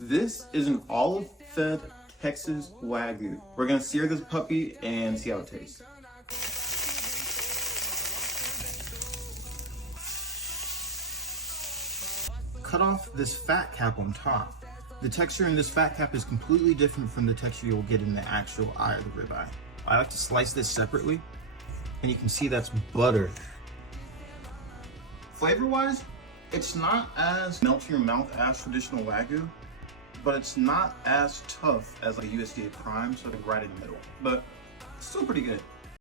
This is an olive-fed Texas Wagyu. We're gonna sear this puppy and see how it tastes. Cut off this fat cap on top. The texture in this fat cap is completely different from the texture you'll get in the actual eye of the ribeye. I like to slice this separately, and you can see that's butter. Flavor-wise, it's not as melt in your mouth as traditional Wagyu, but it's not as tough as like USDA Prime, so like right in the middle. But still pretty good.